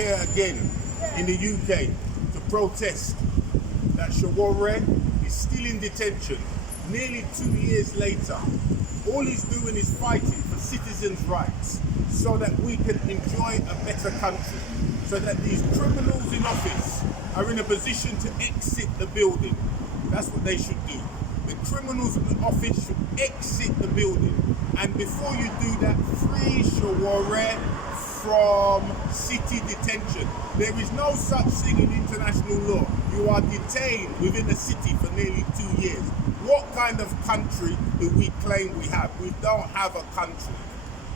here again in the UK to protest that Sowore is still in detention nearly 2 years later. All he's doing is fighting for citizens' rights so that we can enjoy a better country, so that these criminals in office are in a position to exit the building. That's what they should do. The criminals in office should exit the building. And before you do that, free Sowore from city detention. There is no such thing in international law. You are detained within a city for nearly 2 years. What kind of country do we claim we have? We don't have a country.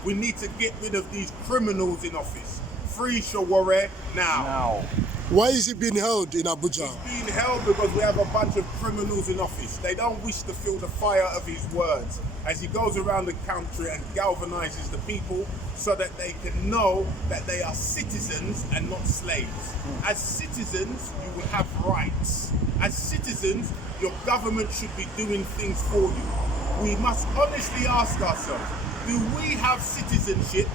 We need to get rid of these criminals in office. Free Sowore now. Why is he being held in Abuja? He's being held because we have a bunch of criminals in office. They don't wish to feel the fire of his words as he goes around the country and galvanizes the people so that they can know that they are citizens and not slaves. As citizens, you will have rights. As citizens, your government should be doing things for you. We must honestly ask ourselves, do we have citizenship,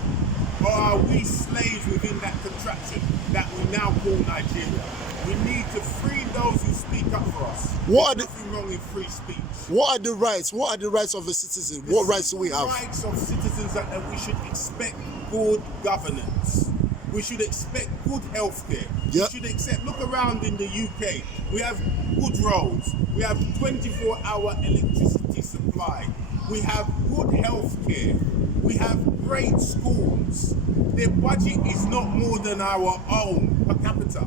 or are we slaves within that contraption that we now call Nigeria? We need to free those who speak up for us. What There's nothing wrong in free speech. What are the rights? What are the rights of a citizen? What rights do we have? The rights of citizens are that we should expect good governance. We should expect good healthcare. Yep. We should accept, look around in the UK, we have good roads, we have 24-hour electricity supply, we have good healthcare, we have great schools. Their budget is not more than our own per capita.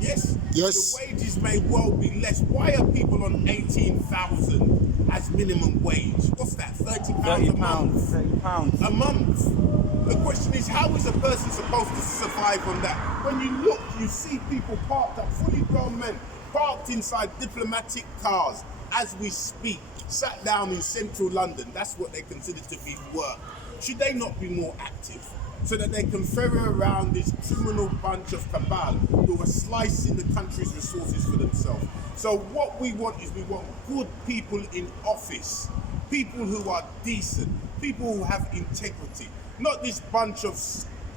Yes? Yes. The wages may well be less. Why are people on 18,000 as minimum wage? What's that, £30 a month? £30. A month. The question is, how is a person supposed to survive on that? When you look, you see people parked up, fully grown men, parked inside diplomatic cars as we speak, sat down in central London. That's what they consider to be work. Should they not be more active so that they can ferry around this criminal bunch of cabal who are slicing the country's resources for themselves? So what we want is we want good people in office, people who are decent, people who have integrity, not this bunch of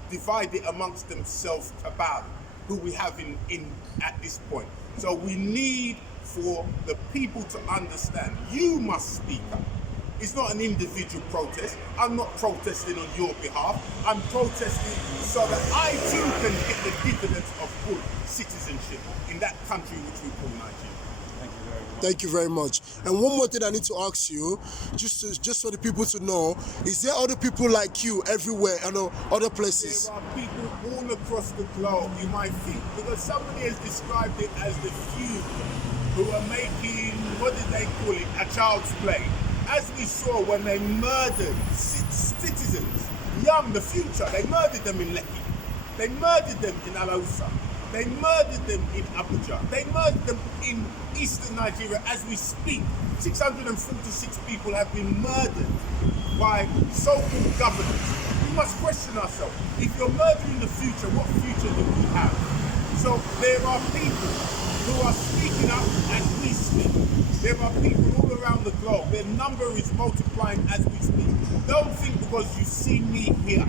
divided amongst themselves cabal who we have in at this point. So we need for the people to understand, you must speak up. It's not an individual protest. I'm not protesting on your behalf. I'm protesting so that I too can get the dividends of good citizenship in that country which we call Nigeria. Thank you very much. And one more thing I need to ask you, just for the people to know, is there other people like you everywhere and other places? There are people all across the globe, you might think, because somebody has described it as the few who are making, what did they call it, a child's play. As we saw when they murdered citizens, young, the future, they murdered them in Lekki, they murdered them in Alausa, they murdered them in Abuja, they murdered them in eastern Nigeria as we speak. 646 people have been murdered by so-called governors. We must question ourselves. If you're murdering the future, what future do we have? So there are people who are speaking up as we speak. There are people all around the globe. Their number is multiplying as we speak. Don't think because you see me here.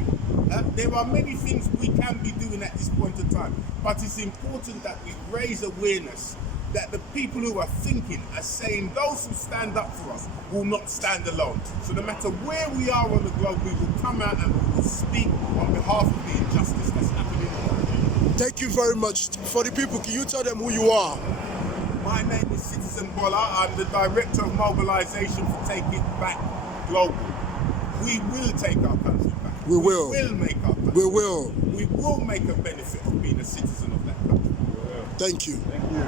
There are many things we can be doing at this point in time. But it's important that we raise awareness that the people who are thinking are saying those who stand up for us will not stand alone. So no matter where we are on the globe, we will come out and we will speak on behalf of the injustice that's happening in Nigeria. Thank you very much. For the people, can you tell them who you are? My name is Citizen Gola. I'm the Director of Mobilization for Take It Back Global. We will take our country back. We will. We will make our country. We will. We will make a benefit of being a citizen of that country. Thank you. Thank you.